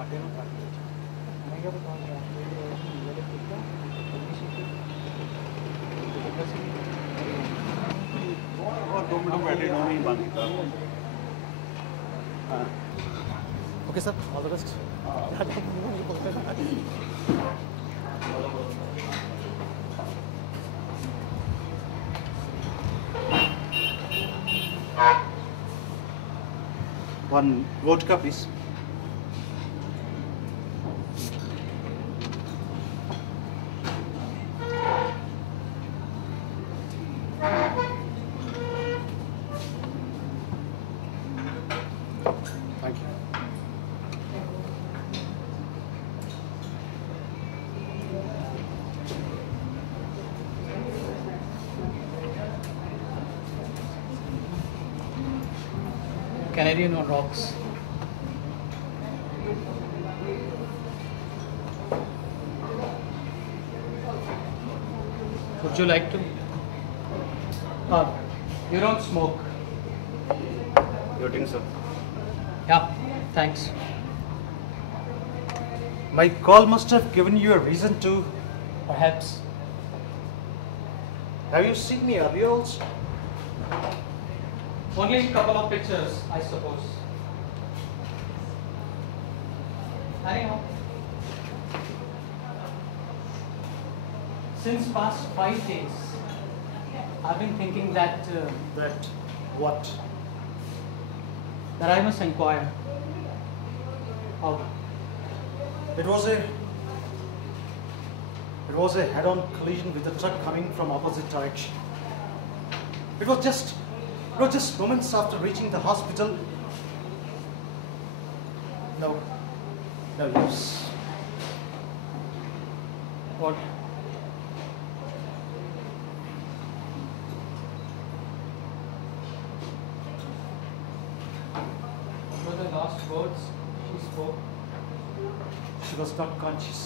और 2 minute battery down ही बंद किया। Okay, sir. All the best. One vodka, please. Thank you. Canadian on rocks. Would you like to? You don't smoke. Your drink, sir. Yeah, thanks. My call must have given you a reason to. Perhaps. Have you seen me earlier also? Only a couple of pictures, I suppose. Anyhow, since past 5 days, I've been thinking that That what? that I must inquire. How? It was a head-on collision with a truck coming from opposite direction. It was just moments after reaching the hospital. No use. What? What were the last words she spoke? She was not conscious.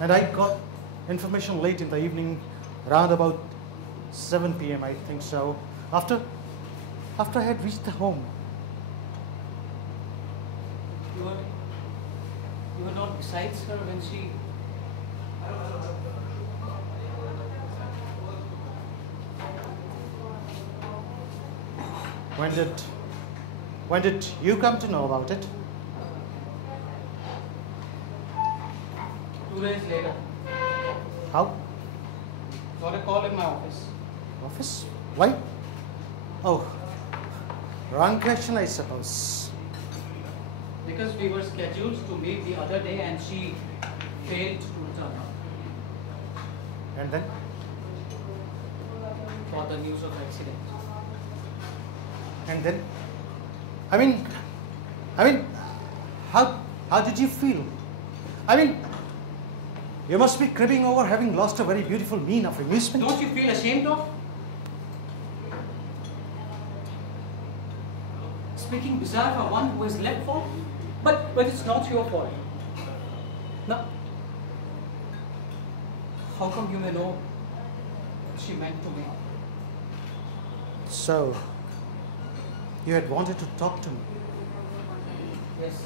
And I got information late in the evening, around about 7 p.m. I think so. After I had reached the home. You were not besides her when she. When did you come to know about it? 2 days later, How? got a call in my office. Office? Why? Oh, wrong question, I suppose. Because we were scheduled to meet the other day and she failed to turn up And then? for the news of accident. And then? I mean, how did you feel? I mean, you must be cribbing over having lost a very beautiful mean of amusement. Don't you feel ashamed of? Speaking bizarre for one who is left for, but it's not your fault. Now, how come you may know what she meant to me? So, you had wanted to talk to me. Yes.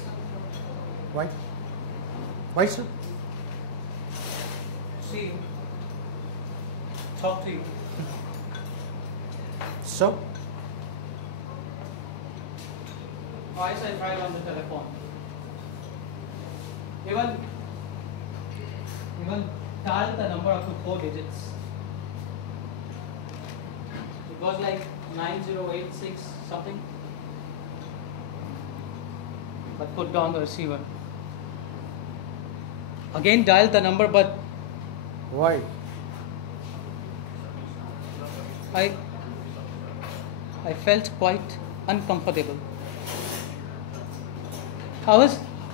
Why? Why, sir? See you. Talk to you. So? Twice I tried on the telephone. Even dialed the number up to 4 digits. It was like 9086 something. But put down the receiver. Again dialed the number, but Why? I felt quite uncomfortable. I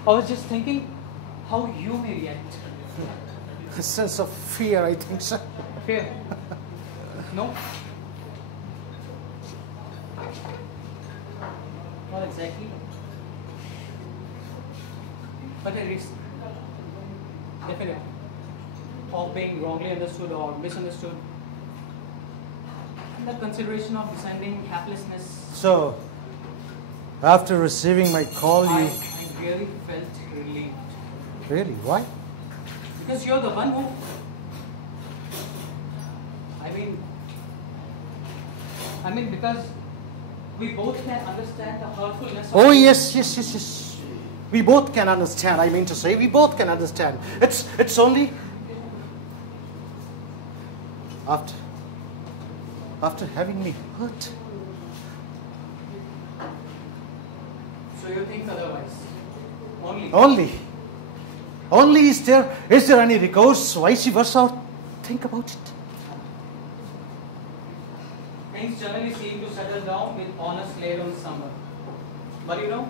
was just thinking how you may react. A sense of fear, I think, sir. Fear? No? Not exactly. But a risk. Definitely. Of being wrongly understood or misunderstood. And the consideration of descending helplessness. So, After receiving my call, I you... really felt relieved. Really? Why? Because you're the one who... I mean because we both can understand the hurtfulness of... Oh, yes. We both can understand. I mean to say, we both can understand. It's only... After having me hurt. So you think otherwise? Only is there any recourse, vice versa? Think about it. Things generally seem to settle down with honest laid on summer. But you know,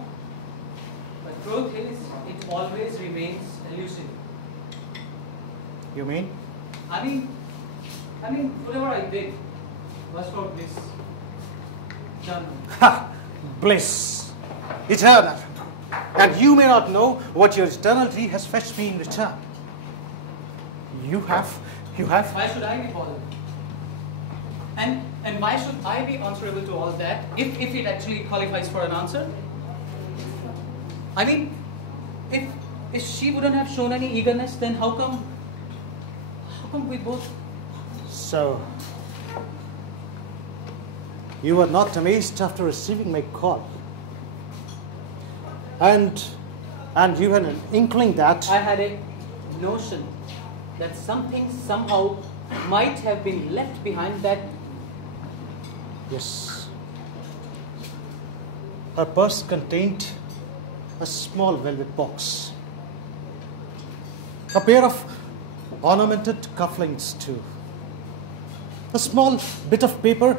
the truth is, it always remains elusive. You mean? I mean, whatever I did was for this journal. Ha! Bliss. Eternal. And you may not know what your eternity has fetched me in return. You have... Why should I be bothered? And why should I be answerable to all that if it actually qualifies for an answer? I mean, if she wouldn't have shown any eagerness, then how come we both... So, you were not amazed after receiving my call. And you had an inkling that... I had a notion that something somehow might have been left behind that... Yes. Her purse contained a small velvet box. A pair of ornamented cufflinks too. A small bit of paper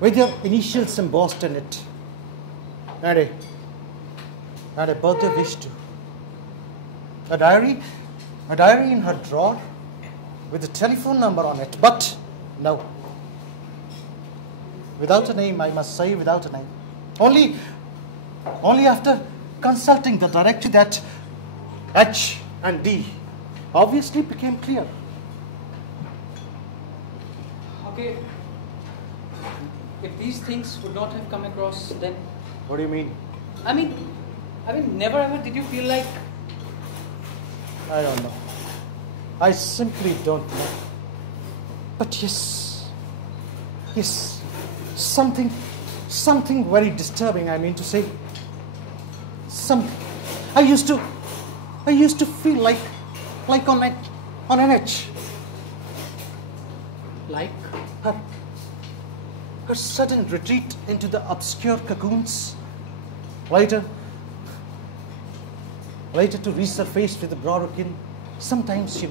with your initials embossed in it. And a birthday wish too. A diary in her drawer with a telephone number on it. But no. Without a name, I must say, without a name. Only after consulting the directory that H and D obviously became clear. Okay. If these things would not have come across, then... What do you mean? I mean, never ever did you feel like... I don't know. I simply don't know. But yes, something very disturbing, I mean to say. I used to feel like on an edge. Like? Her sudden retreat into the obscure cocoons. Later to resurface with a broader kin. Sometimes.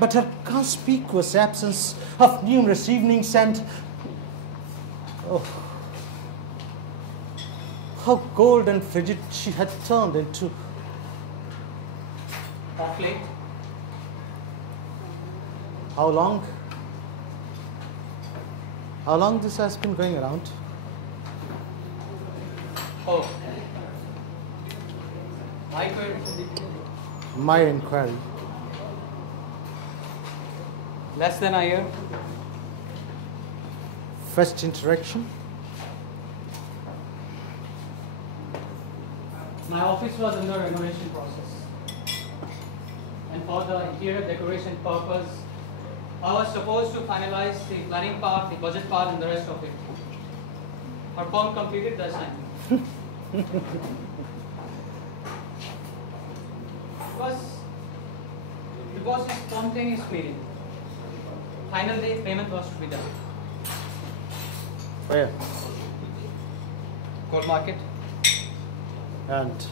But her conspicuous absence of numerous evenings and... Oh, how cold and frigid she had turned into... Off late? How long? How long this has been going around? Oh. My query. My inquiry. Less than a year. First interaction. My office was under renovation process. And for the interior decoration purpose, I was supposed to finalize the planning part, the budget part, and the rest of it. Her firm completed the assignment. It was a spontaneous meeting. Final day payment was to be done. Where? Gold market. And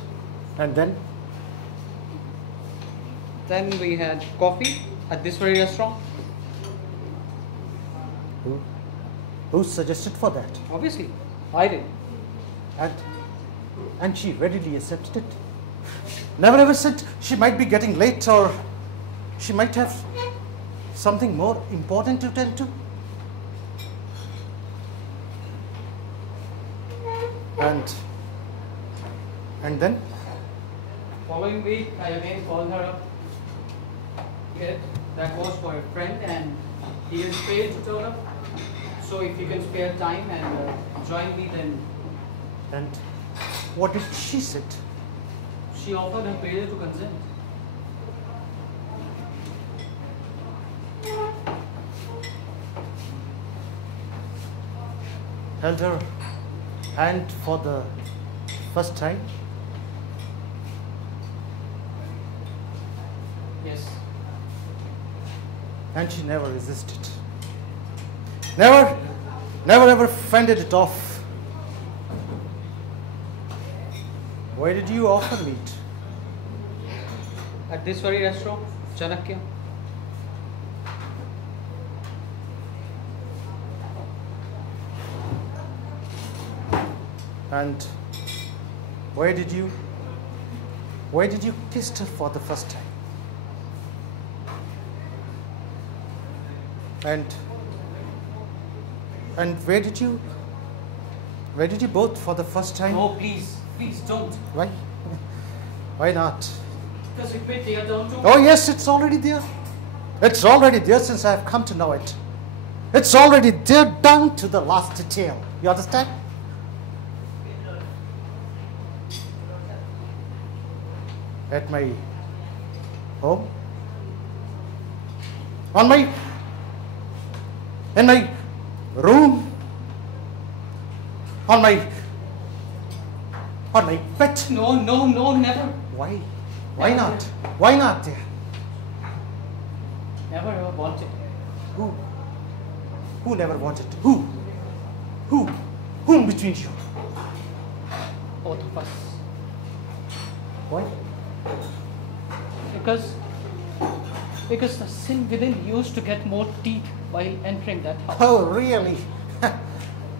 then? Then we had coffee at this very restaurant. Who suggested for that? Obviously, I did. And she readily accepted it. Never ever said she might be getting late or she might have something more important to tend to. And then? Following week, I again called her up. That was for a friend and he has failed to turn up. So if you can spare time and join me, then And what did she say? she offered her failure to consent. Held her hand for the first time? Yes. And she never resisted. Never ever fended it off. Where did you often meet? At this very restaurant, Chanakya. And where did you kiss her for the first time? And where did you both for the first time? No, please don't. Why? Why not? Because it may tear down to. Oh yes, it's already there. It's already there since I've come to know it. It's already there down to the last detail. You understand? At my home, in my room, on my bed. No, never. Why? Why not? Why not, dear? Never ever wanted. Who? Who never wanted? Who? Whom between you? Both of us. Why? Because the sin within used to get more teeth while entering that house. Oh, really?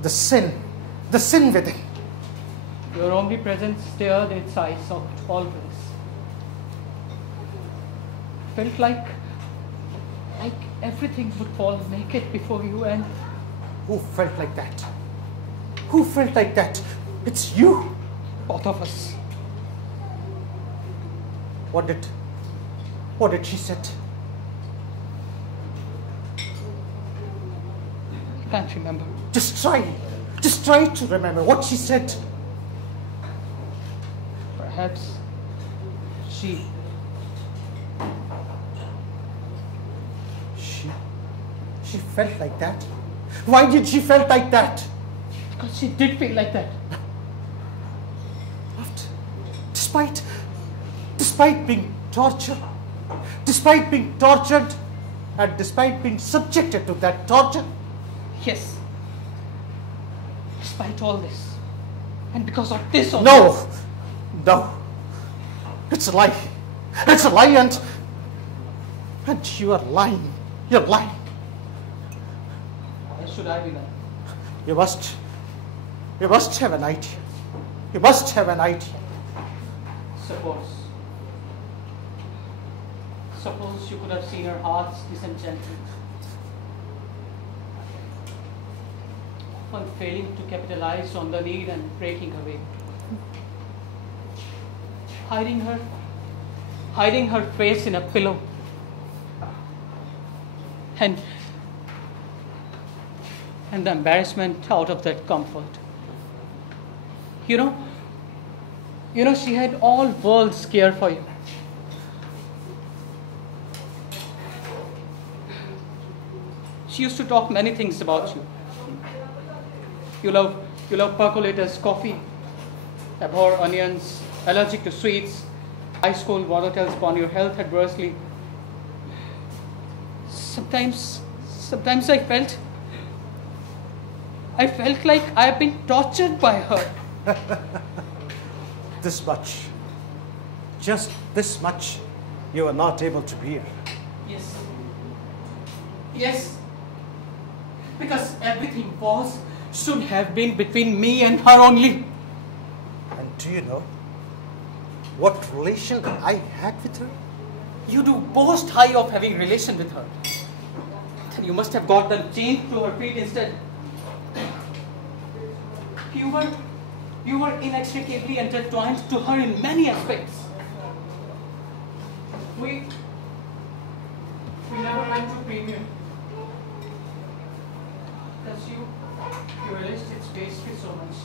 The sin within. Your omnipresence stirred its eyes out always. Felt like everything would fall naked before you, and Who felt like that? Who felt like that? It's you. both of us. What did she say? I can't remember. Just try to remember what she said. Perhaps she felt like that. Why did she felt like that? Because she did feel like that. After, despite being tortured, and despite being subjected to that torture. Yes. Despite all this, and because of this. No. It's a lie. It's a lie, and you are lying. You're lying. Why should I be lying? You must have an idea. You must have an idea. Suppose you could have seen her heart's disenchantment, often failing to capitalize on the need and breaking away, hiding her face in a pillow, and the embarrassment out of that comfort. You know, she had all world's care for you. She used to talk many things about you. You love percolators, coffee, abhor onions, allergic to sweets, high school volatiles upon your health adversely. Sometimes I felt like I have been tortured by her. This much, just this much, you are not able to bear. Yes. Because everything should have been between me and her only. And do you know what relation I had with her? You do boast high of having relation with her. Then you must have got them chained to her feet instead. You were inextricably intertwined to her in many aspects. We never went to premier. because you relished its pastry so much.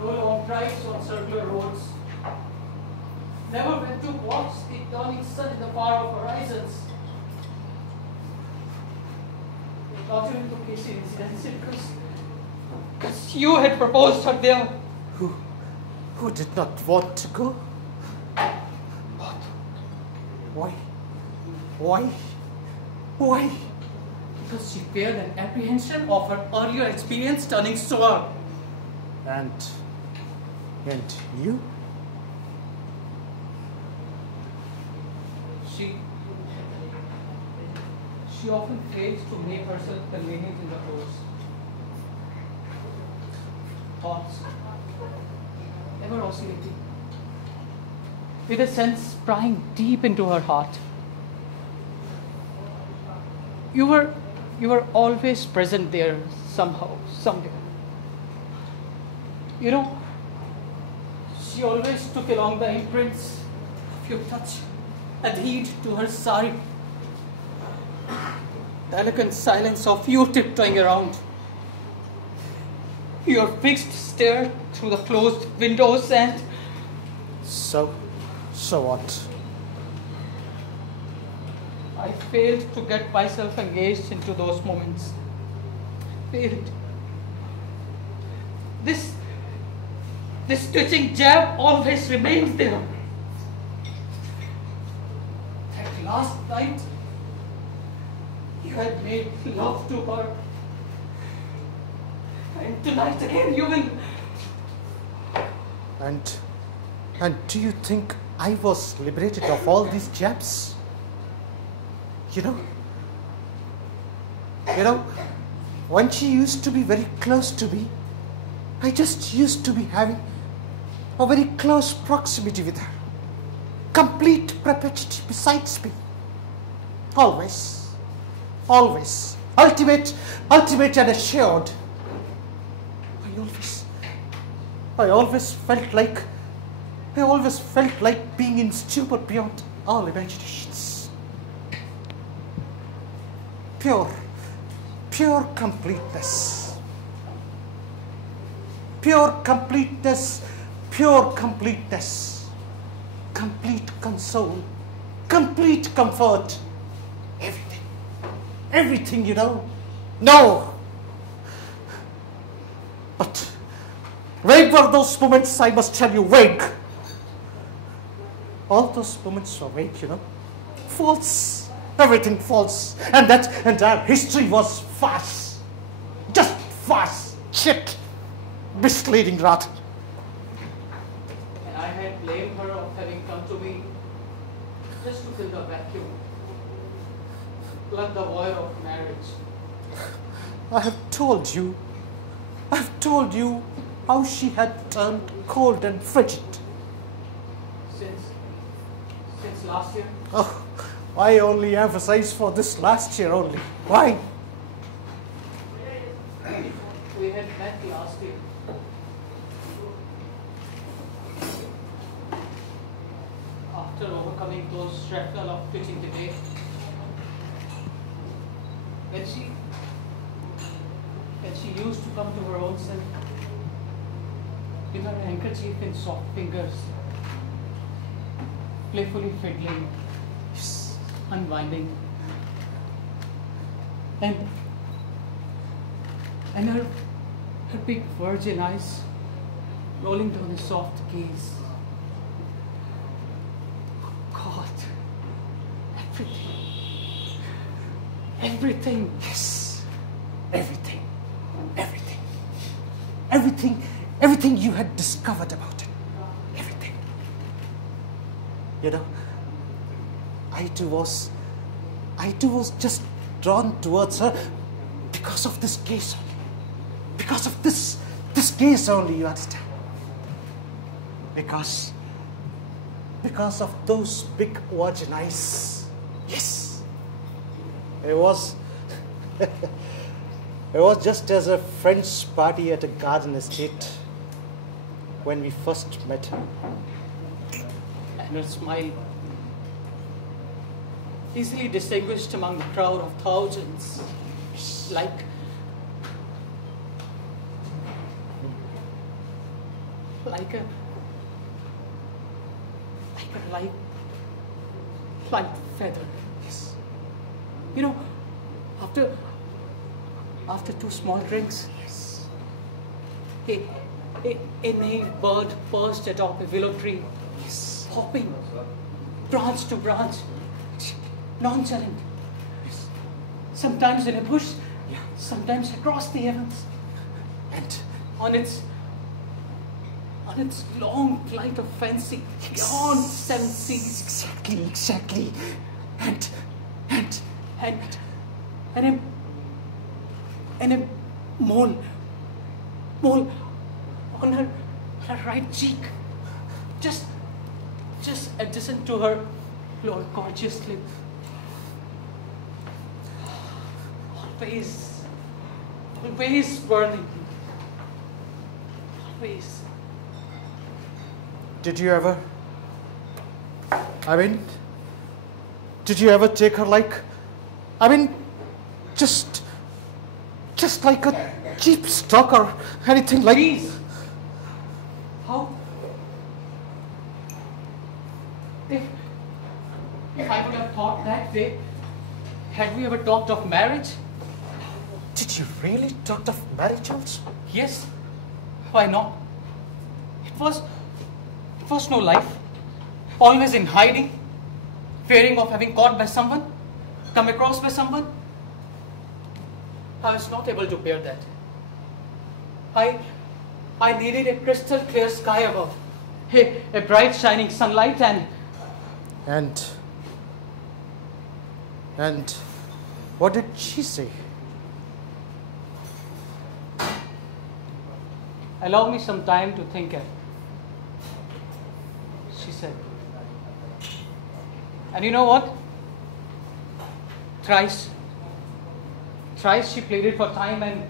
No long drives on circular roads. Never went to watch the dawning sun in the far off horizons. It got you into PC residency because you had proposed her there. Who did not want to go? But why? Why? Because she feared an apprehension of her earlier experience turning sour. And you? She often fails to make herself convenient in the course. Thoughts, ever oscillating, with a sense prying deep into her heart. You were always present there somehow, somewhere. You know, she always took along the imprints of your touch, adhered to her sari. The elegant silence of you tiptoeing around. Your fixed stare through the closed windows and... So what? I failed to get myself engaged into those moments. Failed. This twitching jab always remains there. That last night, you had made love to her. And tonight again you will... And do you think I was liberated of all these jabs? You know, when she used to be very close to me, I just used to be having a very close proximity with her. Complete perpetuity besides me. Always. Ultimate and assured. I always felt like being in stupor beyond all imaginations. Pure completeness. Pure completeness. Complete console. Complete comfort. Everything, you know. No! But vague were those moments, I must tell you, vague. All those moments were vague, you know. False. Everything false. And that entire history was farce. Just farce. Shit. Misleading rather. And I had blamed her of having come to me just to fill the vacuum. Plug the void of marriage. I have told you how she had turned cold and frigid. Since last year? Oh, I only emphasize for this last year only. Why? We had met last year. After overcoming those shrapnel of twitching debate, when she used to come to her own self, with her handkerchief in soft fingers, playfully fiddling, unwinding, and her big virgin eyes rolling down a soft gaze. God, everything. Yes. Everything you had discovered about it. Everything. You know, I too was just drawn towards her because of this gaze only. Because of this gaze only, you understand? Because of those big virgin eyes. Yes. It was just as a friend's party at a garden estate when we first met her. And her smile, easily distinguished among the crowd of thousands, like like a light feather. Yes. You know, after 2 small drinks, Yes. a naive bird perched atop a willow tree, Yes. hopping branch to branch, nonchalant. Yes. Sometimes in a bush, Yeah. sometimes across the heavens, And on its long flight of fancy beyond 7 seas, exactly. And and a mole on her right cheek, just adjacent to her gorgeous lip. Always burning. Always. did you ever take her like, just like a cheap stock or anything like? Please. How? If I would have thought that way, had we ever talked of marriage? Did you really talk of marriage also? Yes. Why not? It was no life. Always in hiding, fearing of having caught by someone, come across by someone. I was not able to bear that. I needed a crystal clear sky above, a bright shining sunlight And what did she say? allow me some time to think it, she said. And you know what? Thrice she pleaded for time and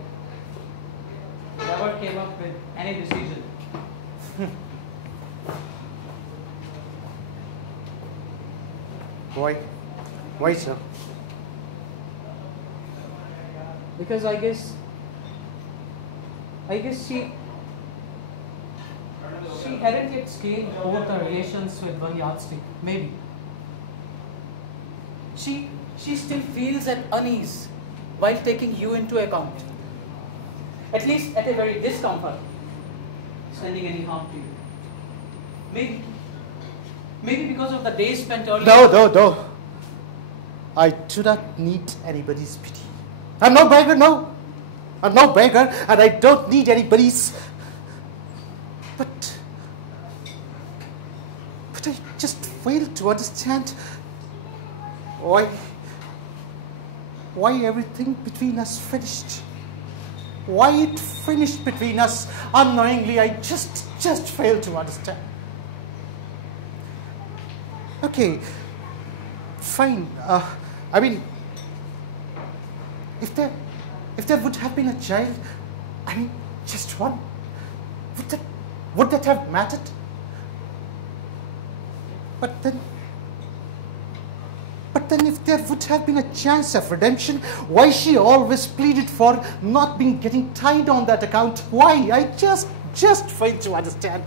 never came up with any decision. Why, sir? Because I guess she hadn't yet scaled both her relations with one yardstick. Maybe. She still feels at unease while taking you into account. At least at a very discomfort, sending any harm to you. Maybe because of the days spent earlier. No. I do not need anybody's pity. I'm no beggar, no. I'm no beggar, and I don't need anybody's. But I just fail to understand why everything between us finished. Why it finished between us unknowingly, I just fail to understand. Okay, fine. If there would have been a child, just one, would that have mattered? But then if there would have been a chance of redemption, why she always pleaded for not getting tied on that account? Why? I just fail to understand.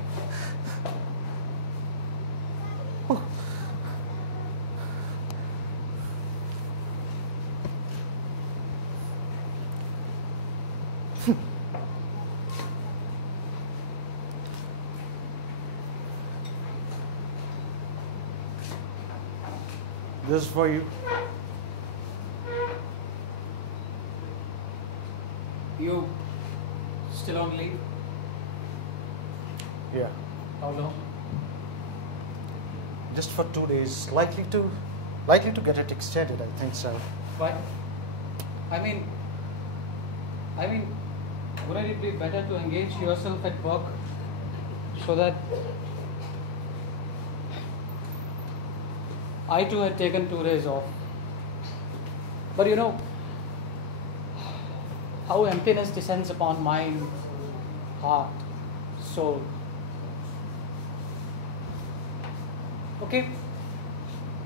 Oh. This is for you. You still on leave? Yeah. How long? Just for 2 days. Likely to get it extended, I think so. Why? I mean, wouldn't it be better to engage yourself at work so that I too had taken 2 days off. But you know how emptiness descends upon mind, heart, soul. Okay,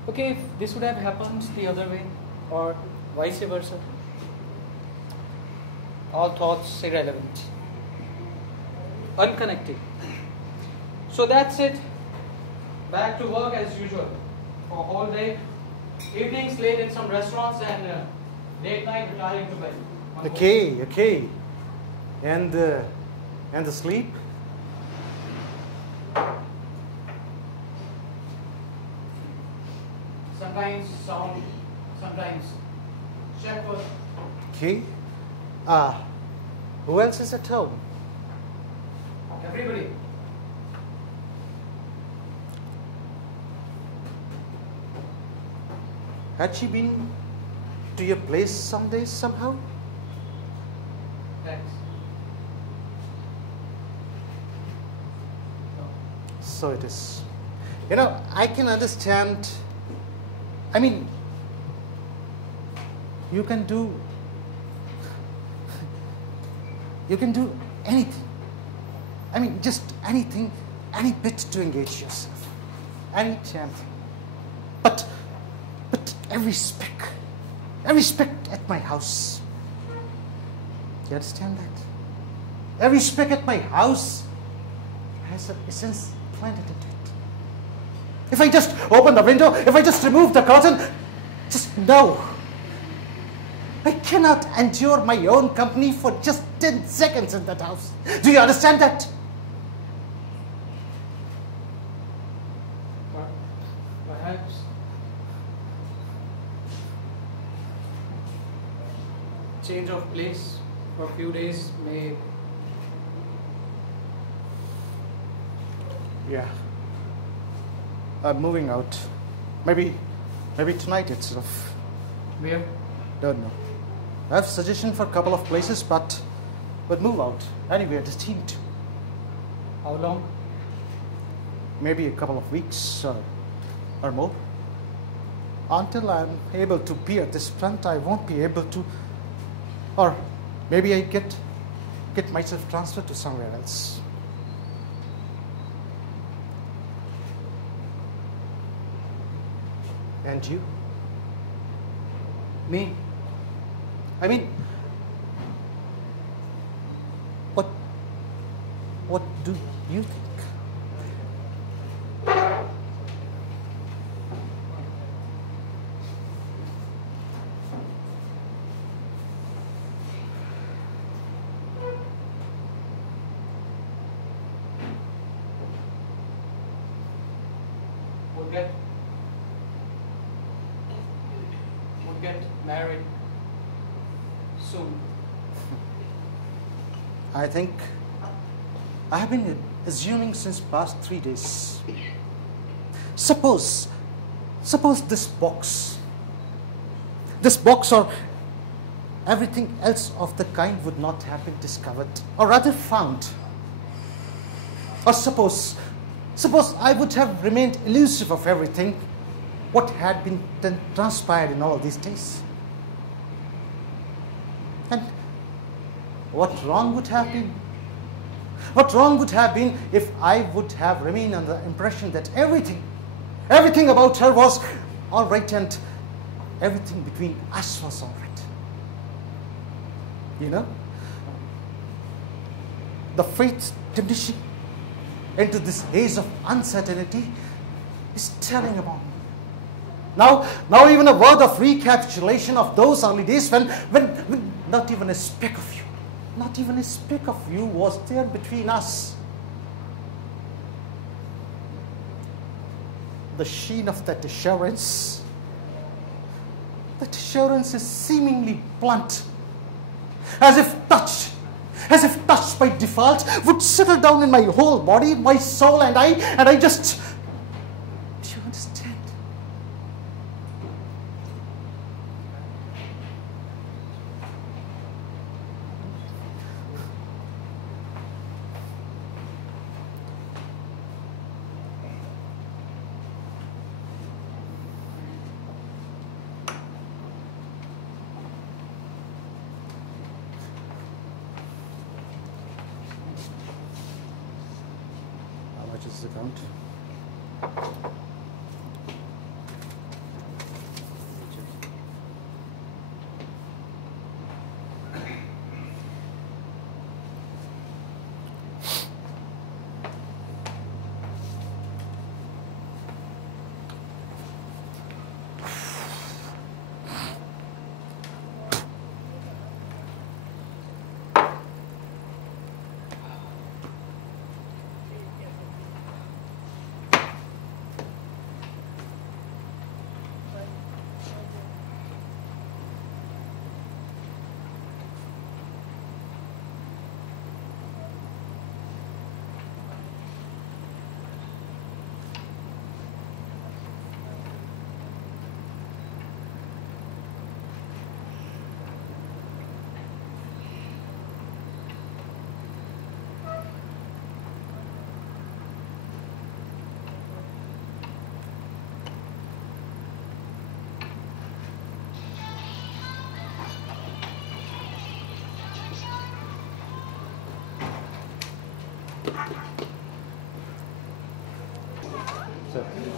if this would have happened the other way or vice versa, all thoughts irrelevant, unconnected. So that's it. Back to work as usual for a whole day. Evenings late in some restaurants and late night retiring to bed. Okay. And the sleep? Sometimes sound, sometimes shepherd. Okay. Who else is at home? Everybody. Had she been to your place some days somehow? Thanks. So it is. You know, I can understand. I mean, you can do anything. I mean, just anything, any bit to engage yourself. Any damn thing. But every speck at my house. You understand that? Every speck at my house has an essence planted into it. If I just open the window, if I just remove the curtain, just know, I cannot endure my own company for just 10 seconds in that house. Do you understand that? Perhaps. Change of place for a few days may. Yeah. I'm moving out. Maybe tonight itself. Where? Don't know. I have suggestion for a couple of places, but move out. Anywhere, just hint. How long? Maybe a couple of weeks or more. Until I'm able to be at this plant, I won't be able to. Or maybe I get myself transferred to somewhere else. And you? Me? I mean, what do you think? Would get married soon. I think I have been assuming since past 3 days. Suppose this box or everything else of the kind would not have been discovered, or rather found. Or suppose I would have remained elusive of everything, what had been then transpired in all these days. And what wrong would have been? What wrong would have been if I would have remained under the impression that everything about her was all right and everything between us was all right? You know? The fate's diminishing into this haze of uncertainty is telling upon me. Now even a word of recapitulation of those early days when not even a speck of you was there between us. The sheen of that assurance is seemingly blunt, as if touched by default, would settle down in my whole body, my soul, and I just. Do you understand? How much is the count? Sir.